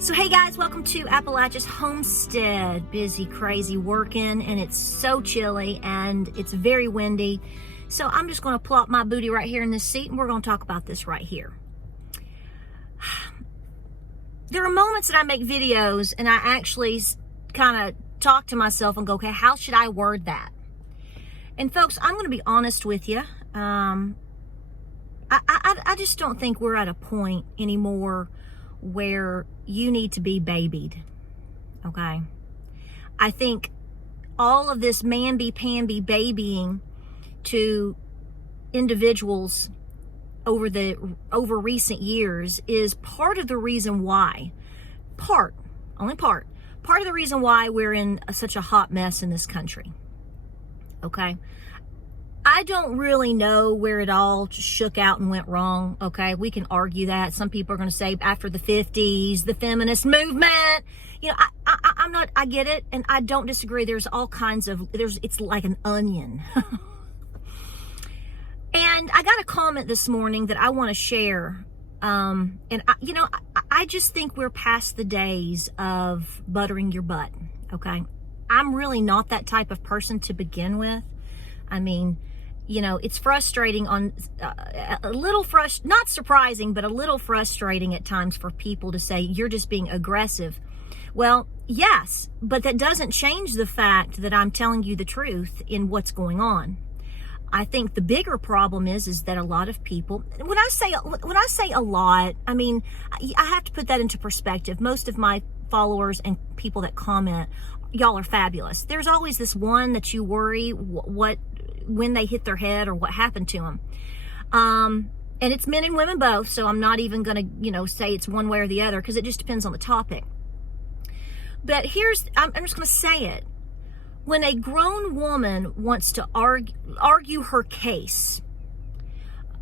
So hey guys, welcome to Appalachia's Homestead. Busy, crazy working, and it's so chilly and it's very windy. So I'm just going to plop my booty right here in this seat and we're going to talk about this right here. There are moments that I make videos and I actually kind of talk to myself and go, okay, how should I word that? And folks, I'm going to be honest with you. I just don't think we're at a point anymore where you need to be babied, okay? I think all of this mamby-pamby babying to individuals over recent years is part of the reason why, only part of the reason why we're in such a hot mess in this country, okay? I don't really know where it all shook out and went wrong, okay? We can argue that. Some people are going to say after the 50s, the feminist movement. You know, I get it, and I don't disagree. There's all kinds of, it's like an onion. And I got a comment this morning that I want to share. I just think we're past the days of buttering your butt, okay? I'm really not that type of person to begin with. I mean, you know, it's frustrating on not surprising, but a little frustrating at times for people to say you're just being aggressive. Well, yes, but that doesn't change the fact that I'm telling you the truth in what's going on. I think the bigger problem is that a lot of people, when I say a lot, I mean, I have to put that into perspective. Most of my followers and people that comment, y'all are fabulous. There's always this one that you worry when they hit their head or what happened to them. And it's men and women both, so I'm not even going to, say it's one way or the other because it just depends on the topic. But I'm just going to say it. When a grown woman wants to argue her case,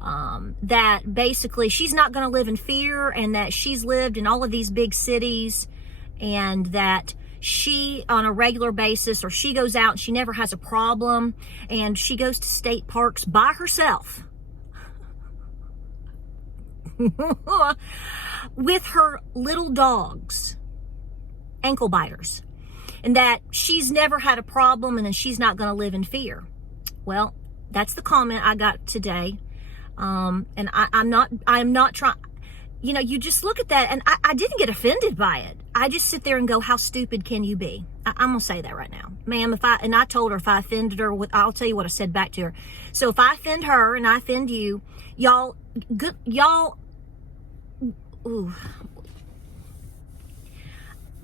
that basically she's not going to live in fear and that she's lived in all of these big cities and that she on a regular basis, or she goes out and she never has a problem and she goes to state parks by herself with her little dogs, ankle biters, and that she's never had a problem and then she's not going to live in fear. Well, that's the comment I got today. And I'm not trying, you just look at that and I didn't get offended by it. I just sit there and go, how stupid can you be? I'm going to say that right now. Ma'am, and I told her if I offended her, I'll tell you what I said back to her. So if I offend her and I offend you, I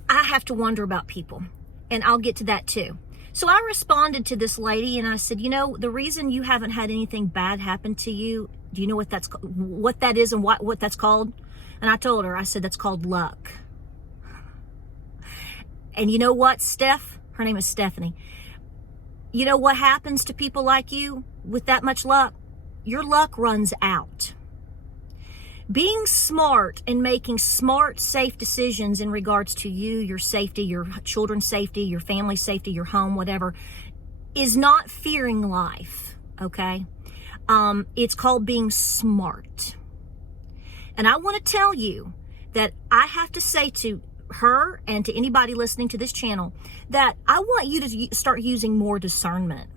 have to wonder about people, and I'll get to that too. So I responded to this lady and I said, the reason you haven't had anything bad happen to you, do you know what that is and what that's called? And I told her, I said, that's called luck. And you know what, Steph? Her name is Stephanie. You know what happens to people like you with that much luck? Your luck runs out. Being smart and making smart, safe decisions in regards to you, your safety, your children's safety, your family's safety, your home, whatever, is not fearing life, okay? It's called being smart. And I want to tell you that I have to say to her and to anybody listening to this channel that I want you to start using more discernment,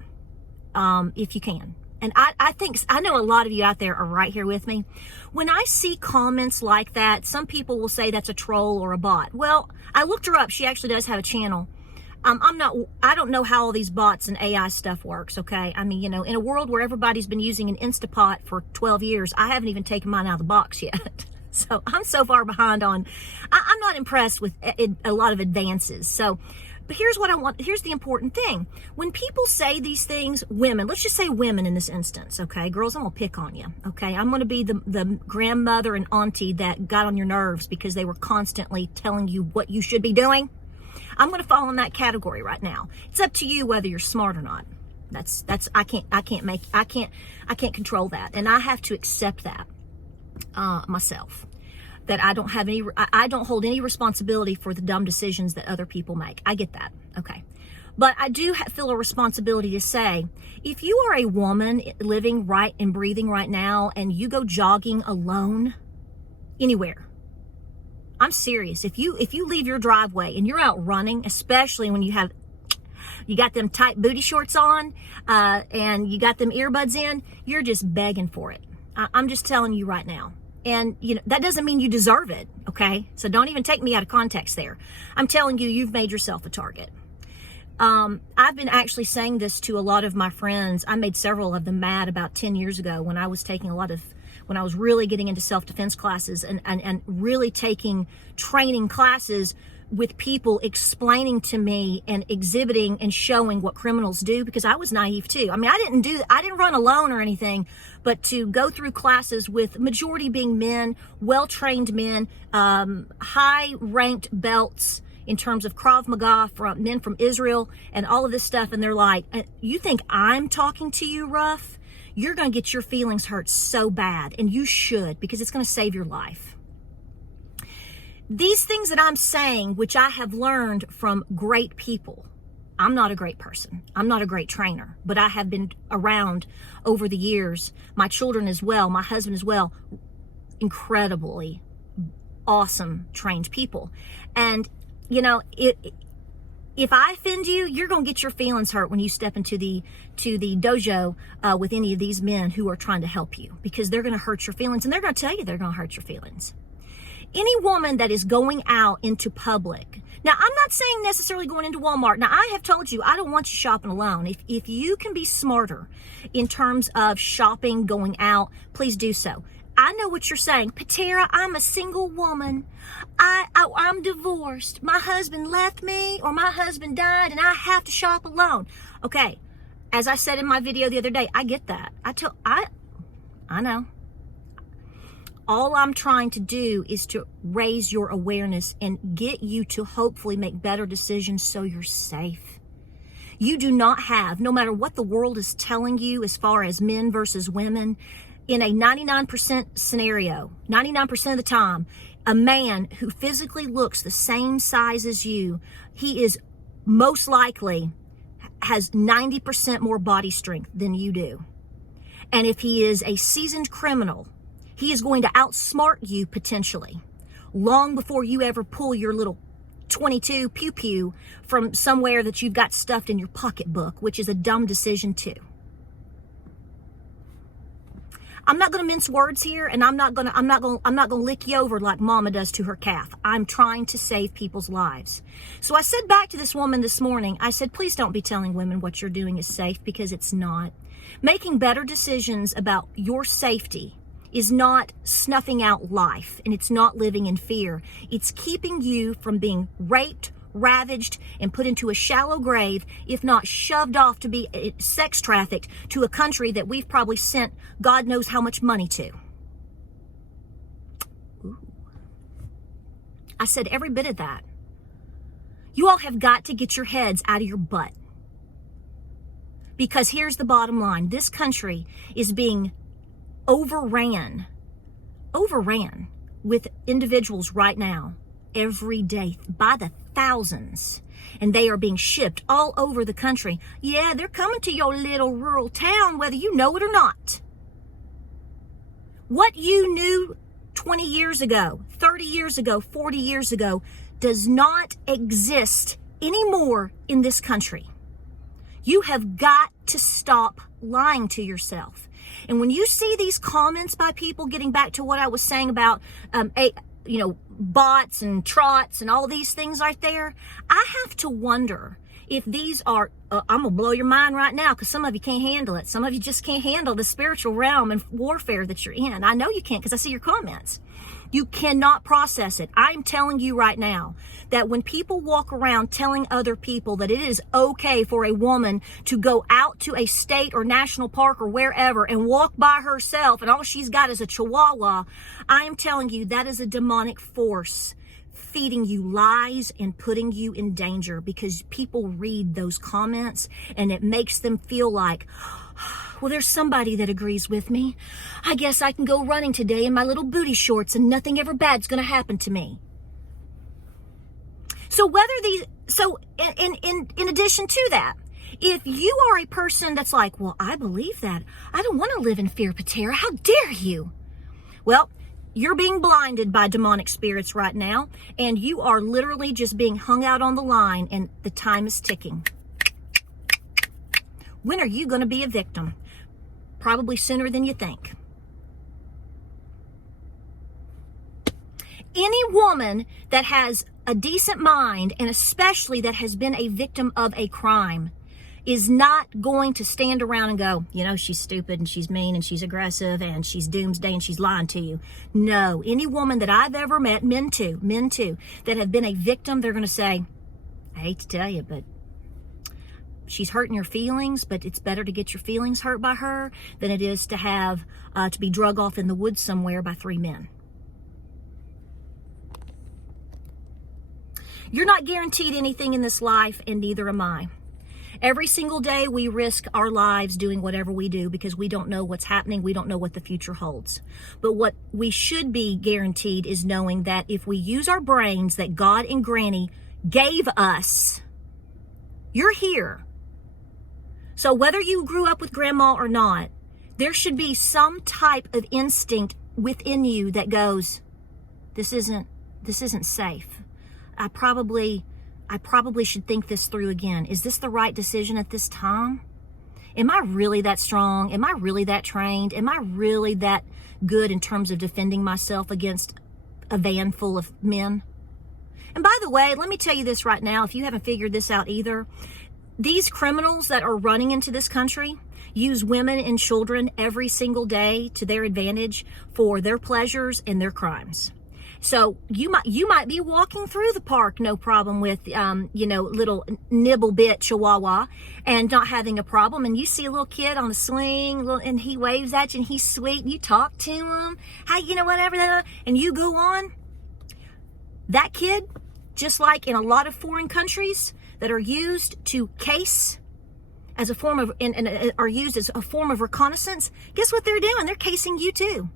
if you can. And I know a lot of you out there are right here with me. When I see comments like that, some people will say that's a troll or a bot. Well, I looked her up. She actually does have a channel. I don't know how all these bots and AI stuff works, okay? I mean, in a world where everybody's been using an Instapot for 12 years, I haven't even taken mine out of the box yet. So I'm so far behind I'm not impressed with a lot of advances. So, but here's the important thing. When people say these things, women, let's just say women in this instance, okay? Girls, I'm gonna pick on you, okay? I'm gonna be the grandmother and auntie that got on your nerves because they were constantly telling you what you should be doing. I'm gonna fall in that category right now. It's up to you whether you're smart or not. I can't control that. And I have to accept that, myself. That I don't hold any responsibility for the dumb decisions that other people make. I get that, okay. But I do feel a responsibility to say, if you are a woman living right and breathing right now and you go jogging alone anywhere, I'm serious. If you leave your driveway and you're out running, especially when you got them tight booty shorts on, and you got them earbuds in, you're just begging for it. I'm just telling you right now. And that doesn't mean you deserve it, okay? So don't even take me out of context there. I'm telling you, you've made yourself a target. I've been actually saying this to a lot of my friends. I made several of them mad about 10 years ago when I was really getting into self-defense classes and really taking training classes with people explaining to me and exhibiting and showing what criminals do, because I was naive too. I mean, I didn't run alone or anything, but to go through classes with majority being men, well-trained men, high-ranked belts in terms of Krav Maga from men from Israel and all of this stuff. And they're like, you think I'm talking to you rough? You're going to get your feelings hurt so bad, and you should, because it's going to save your life. These things that I'm saying, which I have learned from great people. I'm not a great person. I'm not a great trainer, but I have been around over the years. My children as well, my husband as well, incredibly awesome trained people. And, if I offend you, you're going to get your feelings hurt when you step into the dojo with any of these men who are trying to help you, because they're going to hurt your feelings, and they're going to tell you they're going to hurt your feelings. Any woman that is going out into public. Now, I'm not saying necessarily going into Walmart. Now, I have told you, I don't want you shopping alone. If you can be smarter in terms of shopping, going out, please do so. I know what you're saying. Patera, I'm a single woman. I'm divorced. My husband left me, or my husband died, and I have to shop alone. Okay, as I said in my video the other day, I get that. I know. All I'm trying to do is to raise your awareness and get you to hopefully make better decisions so you're safe. You do not have, no matter what the world is telling you as far as men versus women, in a 99% scenario, 99% of the time, a man who physically looks the same size as you, he is most likely has 90% more body strength than you do. And if he is a seasoned criminal, he is going to outsmart you potentially long before you ever pull your little 22 pew-pew from somewhere that you've got stuffed in your pocketbook, which is a dumb decision too. I'm not going to mince words here, and I'm not going to lick you over like mama does to her calf. I'm trying to save people's lives. So I said back to this woman this morning, I said, please don't be telling women what you're doing is safe, because it's not. Making better decisions about your safety is not snuffing out life, and it's not living in fear. It's keeping you from being raped, ravaged, and put into a shallow grave, if not shoved off to be sex trafficked to a country that we've probably sent God knows how much money to. Ooh. I said every bit of that. You all have got to get your heads out of your butt. Because here's the bottom line. This country is being overran with individuals right now, every day, by the thousands. And they are being shipped all over the country. Yeah, they're coming to your little rural town, whether you know it or not. What you knew 20 years ago, 30 years ago, 40 years ago, does not exist anymore in this country. You have got to stop lying to yourself. And when you see these comments by people, getting back to what I was saying about, bots and trots and all these things right there, I have to wonder if these are, I'm going to blow your mind right now, because some of you can't handle it. Some of you just can't handle the spiritual realm and warfare that you're in. I know you can't, because I see your comments. You cannot process it. I'm telling you right now that when people walk around telling other people that it is okay for a woman to go out to a state or national park or wherever and walk by herself and all she's got is a chihuahua, I'm telling you that is a demonic force feeding you lies and putting you in danger, because people read those comments and it makes them feel like, well, there's somebody that agrees with me. I guess I can go running today in my little booty shorts and nothing ever bad's going to happen to me. So in addition to that, if you are a person that's like, well, I believe that, I don't want to live in fear, Patera, how dare you? Well, You're being blinded by demonic spirits right now, and you are literally just being hung out on the line, and the time is ticking. When are you going to be a victim? Probably sooner than you think. Any woman that has a decent mind, and especially that has been a victim of a crime, is not going to stand around and go, you know, she's stupid and she's mean and she's aggressive and she's doomsday and she's lying to you. No, any woman that I've ever met, men too, that have been a victim, they're going to say, I hate to tell you, but she's hurting your feelings, but it's better to get your feelings hurt by her than it is to have to be drug off in the woods somewhere by 3 men. You're not guaranteed anything in this life, and neither am I. Every single day we risk our lives doing whatever we do because we don't know what's happening. We don't know what the future holds. But what we should be guaranteed is knowing that if we use our brains that God and Granny gave us, you're here. So whether you grew up with grandma or not, there should be some type of instinct within you that goes, this isn't safe. I probably should think this through again. Is this the right decision at this time? Am I really that strong? Am I really that trained? Am I really that good in terms of defending myself against a van full of men? And by the way, let me tell you this right now, if you haven't figured this out either, these criminals that are running into this country use women and children every single day to their advantage for their pleasures and their crimes. So you might be walking through the park, no problem with, little nibble bit chihuahua and not having a problem. And you see a little kid on the swing and he waves at you and he's sweet and you talk to him. Hey, whatever. And you go on. That kid, just like in a lot of foreign countries that are used to case as a form of, and are used as a form of reconnaissance, guess what they're doing? They're casing you too.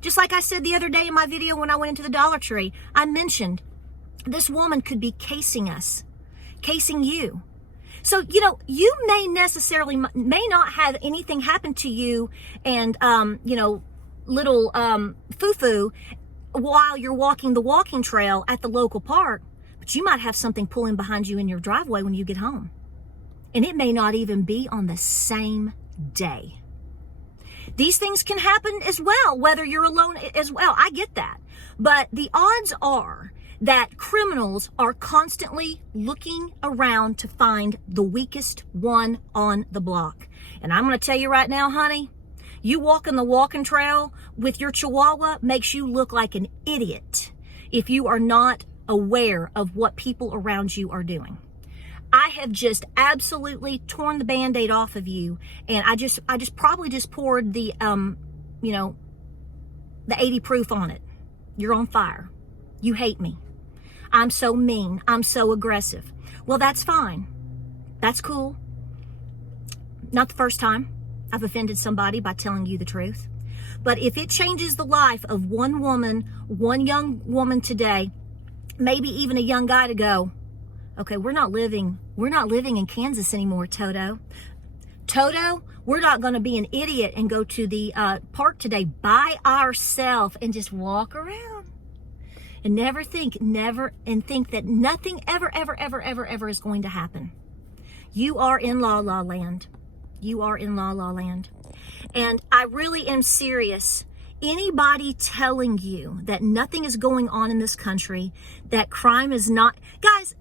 Just like I said the other day in my video when I went into the Dollar Tree, I mentioned this woman could be casing us, casing you. So, you may not have anything happen to you and, little foo-foo while you're walking the walking trail at the local park, but you might have something pulling behind you in your driveway when you get home. And it may not even be on the same day. These things can happen as well, whether you're alone as well. I get that. But the odds are that criminals are constantly looking around to find the weakest one on the block. And I'm going to tell you right now, honey, you walking the walking trail with your chihuahua makes you look like an idiot if you are not aware of what people around you are doing. I have just absolutely torn the Band-Aid off of you, and I just probably just poured the the 80 proof on it. You're on fire. You hate me. I'm so mean. I'm so aggressive. Well, that's fine. That's cool. Not the first time I've offended somebody by telling you the truth. But if it changes the life of one woman, one young woman today, maybe even a young guy to go, okay, we're not living in Kansas anymore, Toto. Toto, we're not going to be an idiot and go to the park today by ourselves and just walk around and think that nothing ever is going to happen. You are in la la land. You are in la la land. And I really am serious. Anybody telling you that nothing is going on in this country, that crime is not, guys,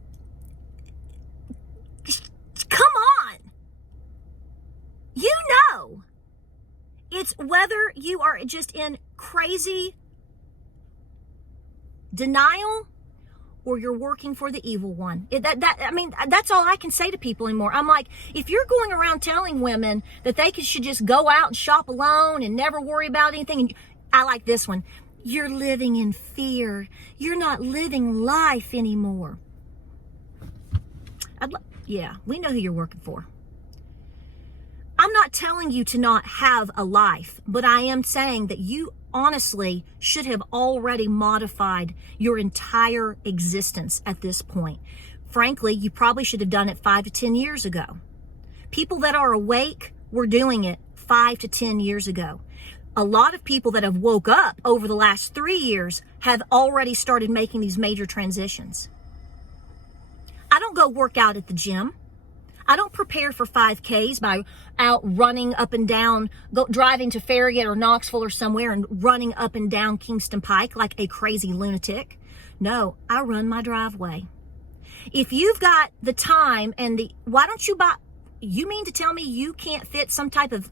come on. It's whether you are just in crazy denial or you're working for the evil one. That's all I can say to people anymore. I'm like, if you're going around telling women that they should just go out and shop alone and never worry about anything, and I like this one, you're living in fear. You're not living life anymore. Yeah, we know who you're working for. I'm not telling you to not have a life, but I am saying that you honestly should have already modified your entire existence at this point. Frankly, you probably should have done it 5 to 10 years ago. People that are awake were doing it 5 to 10 years ago. a lot of people that have woke up over the last 3 years have already started making these major transitions. I don't go work out at the gym. I don't prepare for 5Ks by out running up and down, driving to Farragut or Knoxville or somewhere and running up and down Kingston Pike like a crazy lunatic. No, I run my driveway. If you've got the time and why don't you buy, you mean to tell me you can't fit some type of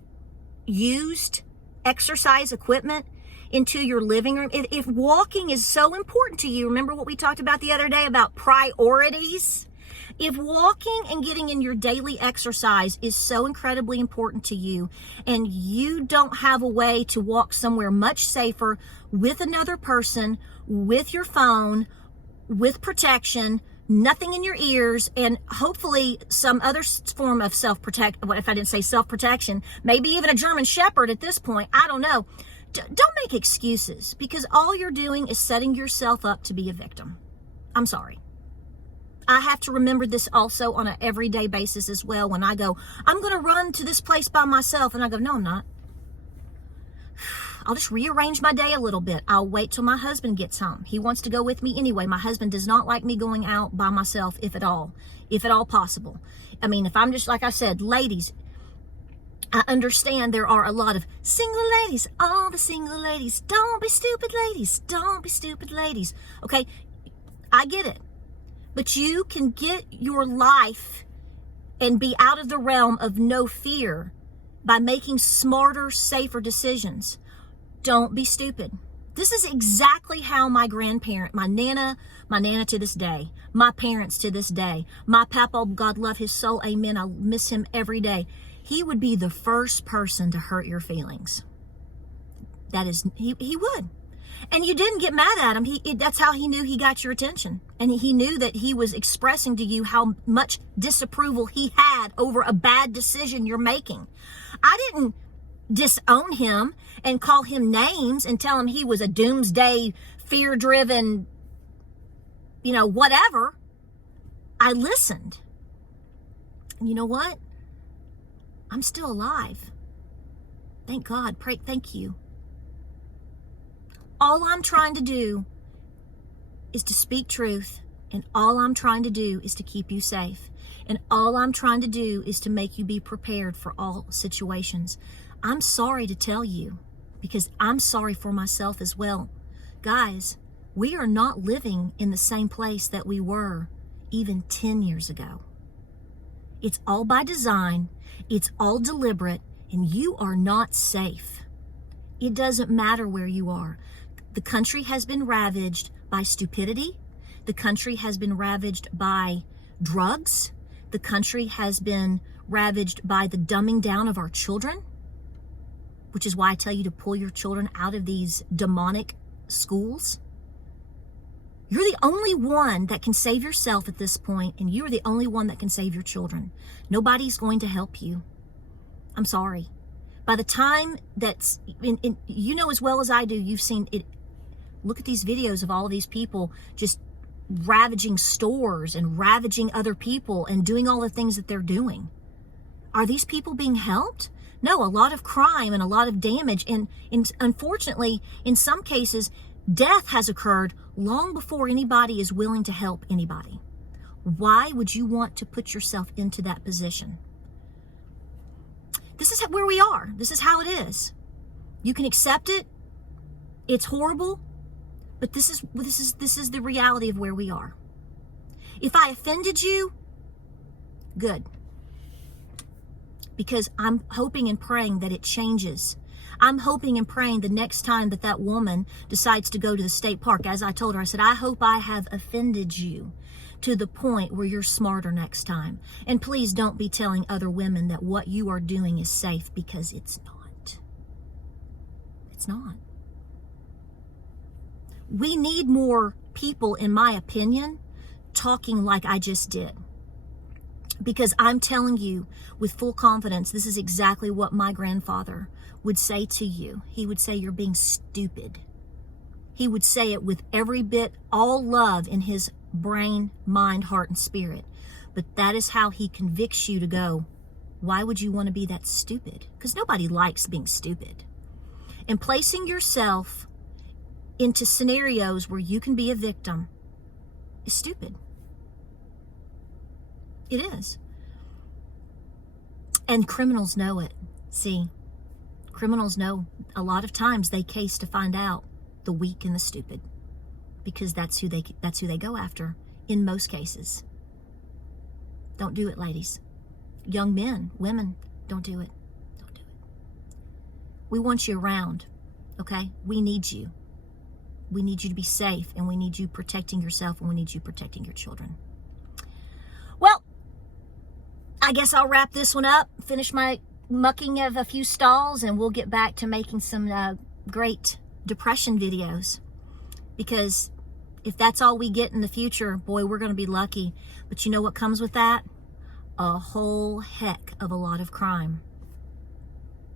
used exercise equipment into your living room? If walking is so important to you, remember what we talked about the other day about priorities? If walking and getting in your daily exercise is so incredibly important to you, and you don't have a way to walk somewhere much safer with another person, with your phone, with protection, nothing in your ears, and hopefully some other form of what if I didn't say self-protection, maybe even a German Shepherd at this point, I don't know. Don't make excuses, because all you're doing is setting yourself up to be a victim. I'm sorry. I have to remember this also on an everyday basis as well. When I go, I'm going to run to this place by myself, and I go, no, I'm not. I'll just rearrange my day a little bit. I'll wait till my husband gets home. He wants to go with me anyway. My husband does not like me going out by myself, if at all possible. I mean, if I'm just, like I said, ladies, I understand there are a lot of single ladies. All the single ladies. Don't be stupid ladies. Don't be stupid ladies. Okay, I get it. But you can get your life and be out of the realm of no fear by making smarter, safer decisions. Don't be stupid. This is exactly how my grandparent, my nana to this day, my parents to this day, my papa, God love his soul, amen, I miss him every day. He would be the first person to hurt your feelings. That is, he would. And you didn't get mad at him. That's how he knew he got your attention. And he knew that he was expressing to you how much disapproval he had over a bad decision you're making. I didn't disown him and call him names and tell him he was a doomsday, fear-driven, whatever. I listened. And you know what? I'm still alive. Thank God. Thank you. All I'm trying to do is to speak truth, and all I'm trying to do is to keep you safe, and all I'm trying to do is to make you be prepared for all situations. I'm sorry to tell you, because I'm sorry for myself as well. Guys, we are not living in the same place that we were even 10 years ago. It's all by design, it's all deliberate, and you are not safe. It doesn't matter where you are. The country has been ravaged by stupidity. The country has been ravaged by drugs. The country has been ravaged by the dumbing down of our children, which is why I tell you to pull your children out of these demonic schools. You're the only one that can save yourself at this point, and you're the only one that can save your children. Nobody's going to help you. I'm sorry. By the time that's, you know as well as I do, you've seen it. Look at these videos of all of these people just ravaging stores and ravaging other people and doing all the things that they're doing. Are these people being helped? No, a lot of crime and a lot of damage. And unfortunately, in some cases, death has occurred long before anybody is willing to help anybody. Why would you want to put yourself into that position? This is where we are. This is how it is. You can accept it. It's horrible. But this is the reality of where we are. If I offended you, good. Because I'm hoping and praying that it changes. I'm hoping and praying the next time that woman decides to go to the state park, as I told her, I said, I hope I have offended you to the point where you're smarter next time. And please don't be telling other women that what you are doing is safe, because it's not. It's not. We need more people, in my opinion, talking like I just did. Because I'm telling you with full confidence, this is exactly what my grandfather would say to you. He would say, you're being stupid. He would say it with every bit, all love in his brain, mind, heart, and spirit. But that is how he convicts you to go, why would you want to be that stupid? Because nobody likes being stupid. and placing yourself into scenarios where you can be a victim is stupid. It is. And criminals know it. See, criminals know a lot of times they case to find out the weak and the stupid, because that's who they go after in most cases. Don't do it, ladies. Young men, women, don't do it. Don't do it. We want you around, okay? We need you. We need you to be safe, and we need you protecting yourself, and we need you protecting your children. Well, I guess I'll wrap this one up, finish my mucking of a few stalls, and we'll get back to making some great depression videos. Because if that's all we get in the future, boy, we're going to be lucky. But you know what comes with that? A whole heck of a lot of crime.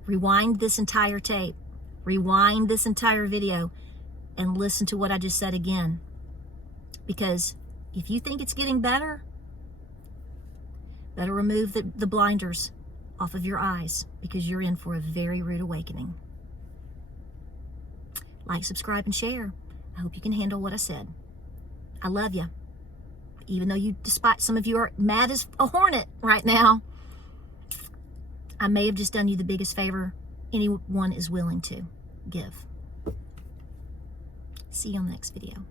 Rewind this entire tape. Rewind this entire video and listen to what I just said again. Because if you think it's getting better, better remove the blinders off of your eyes, because you're in for a very rude awakening. Like, subscribe, and share. I hope you can handle what I said. I love you. Even though despite some of you are mad as a hornet right now, I may have just done you the biggest favor anyone is willing to give. See you on the next video.